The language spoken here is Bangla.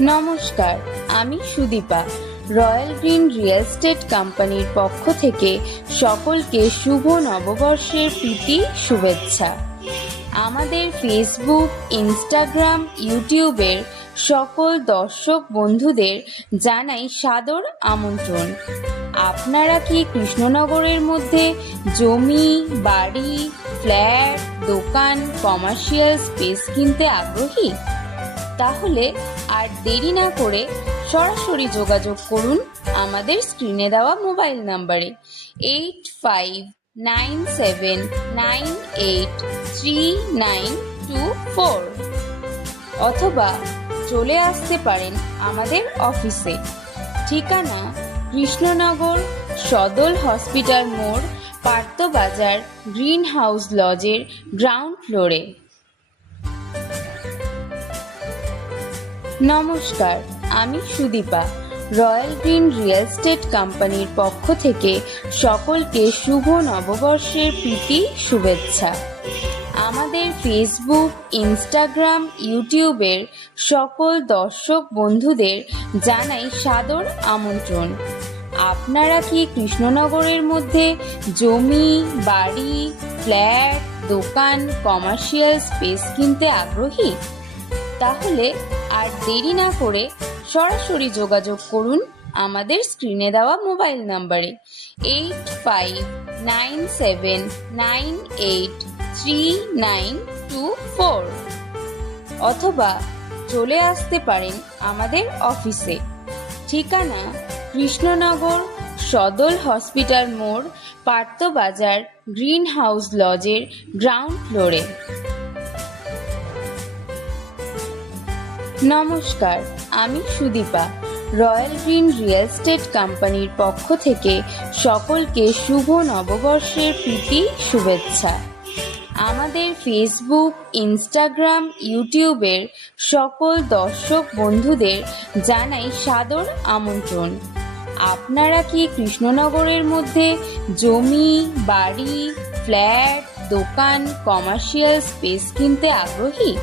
নমস্কার, আমি Sudipa. Royal green real estate কোম্পানির পক্ষ থেকে সকলকে শুভ নববর্ষের প্রীতি শুভেচ্ছা। আমাদের ফেসবুক, ইনস্টাগ্রাম, ইউটিউবের সকল দর্শক বন্ধুদের জানাই সাদর আমন্ত্রণ। আপনারা কি কৃষ্ণনগরের মধ্যে জমি, বাড়ি, ফ্ল্যাট, দোকান, কমার্শিয়াল স্পেস কিনতে আগ্রহী? তাহলে আর দেরি না করে সরাসরি যোগাযোগ করুন আমাদের স্ক্রিনে দেওয়া মোবাইল নাম্বারে 8597983924 অথবা চলে আসতে পারেন আমাদের অফিসে। ঠিকানা কৃষ্ণনগর, সদল হসপিটাল মোড়, পার্থবাজার, গ্রিন হাউস লজের গ্রাউন্ড ফ্লোরে। নমস্কার, আমি Sudipa. Royal green real estate কোম্পানির পক্ষ থেকে সকলকে শুভ নববর্ষের প্রীতি শুভেচ্ছা। আমাদের ফেসবুক, ইনস্টাগ্রাম, ইউটিউবের সকল দর্শক বন্ধুদের জানাই সাদর আমন্ত্রণ। আপনারা কি কৃষ্ণনগরের মধ্যে জমি, বাড়ি, ফ্ল্যাট, দোকান, কমার্শিয়াল স্পেস কিনতে আগ্রহী? তাহলে আর দেরি না করে সরাসরি যোগাযোগ করুন আমাদের স্ক্রিনে দেওয়া মোবাইল নাম্বারে 8597983924 অথবা চলে আসতে পারেন আমাদের অফিসে। ঠিকানা কৃষ্ণনগর, সদল হসপিটাল মোড়, পার্থবাজার, গ্রিন হাউস লজের গ্রাউন্ড ফ্লোরে। নমস্কার, আমি Sudipa. Royal green real estate কোম্পানির পক্ষ থেকে সকলকে শুভ নববর্ষের প্রীতি শুভেচ্ছা। আমাদের ফেসবুক, ইনস্টাগ্রাম, ইউটিউবের সকল দর্শক বন্ধুদের জানাই সাদর আমন্ত্রণ। আপনারা কি কৃষ্ণনগরের মধ্যে জমি, বাড়ি, ফ্ল্যাট, দোকান, কমার্শিয়াল স্পেস কিনতে আগ্রহী?